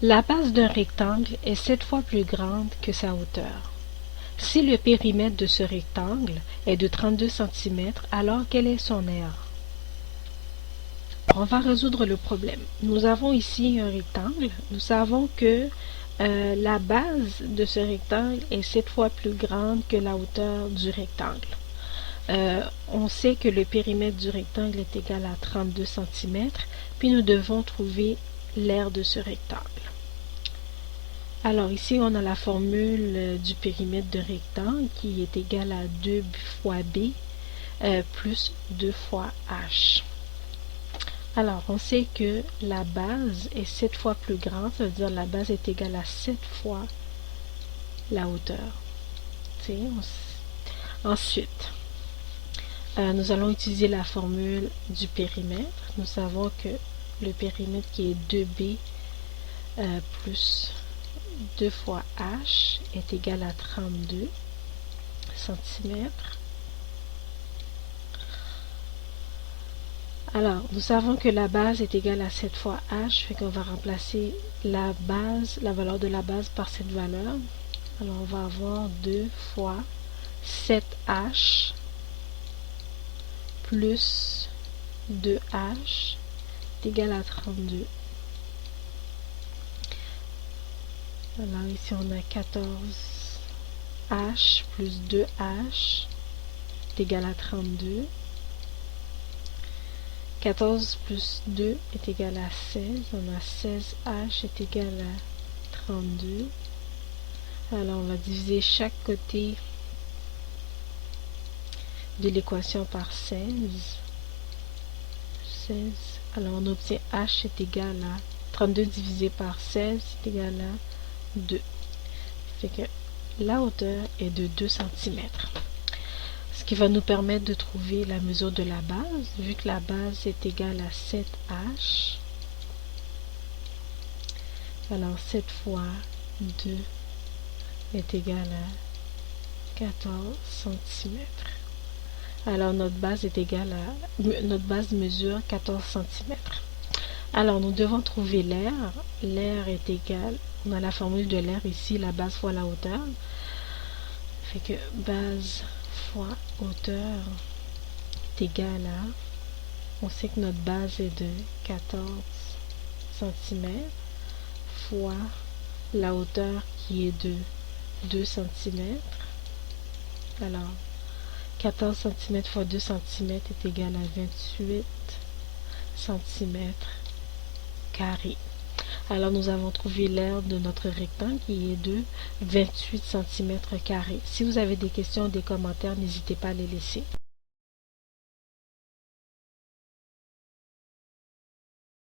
La base d'un rectangle est 7 fois plus grande que sa hauteur. Si le périmètre de ce rectangle est de 32 cm, alors quel est son aire? On va résoudre le problème. Nous avons ici un rectangle. Nous savons que la base de ce rectangle est 7 fois plus grande que la hauteur du rectangle. On sait que le périmètre du rectangle est égal à 32 cm, puis nous devons trouver l'aire de ce rectangle. Alors ici, on a la formule du périmètre de rectangle qui est égale à 2 fois b plus 2 fois h. Alors, on sait que la base est 7 fois plus grande, ça veut dire la base est égale à 7 fois la hauteur. Ensuite, nous allons utiliser la formule du périmètre. Nous savons que le périmètre qui est 2b plus 2 fois h est égal à 32 cm. Alors, nous savons que la base est égale à 7 fois h, fait qu'on va remplacer la valeur de la base par cette valeur. Alors, on va avoir 2 fois 7h plus 2h est égal à 32. Alors, ici, on a 14h plus 2h est égal à 32. 14 plus 2 est égal à 16. On a 16h est égal à 32. Alors, on va diviser chaque côté de l'équation par 16. Alors, on obtient h est égal à 32 divisé par 16 est égal à 2. Fait que la hauteur est de 2 cm. Ce qui va nous permettre de trouver la mesure de la base, vu que la base est égale à 7h. Alors 7 fois 2 est égal à 14 cm. Alors notre base mesure 14 cm. Alors nous devons trouver l'aire. L'aire est égale, on a la formule de l'aire ici, la base fois la hauteur. Fait que base fois hauteur est égal à, on sait que notre base est de 14 cm fois la hauteur qui est de 2 cm. Alors 14 cm fois 2 cm est égal à 28 cm carré. Alors nous avons trouvé l'aire de notre rectangle qui est de 28 cm carré. Si vous avez des questions ou des commentaires, n'hésitez pas à les laisser.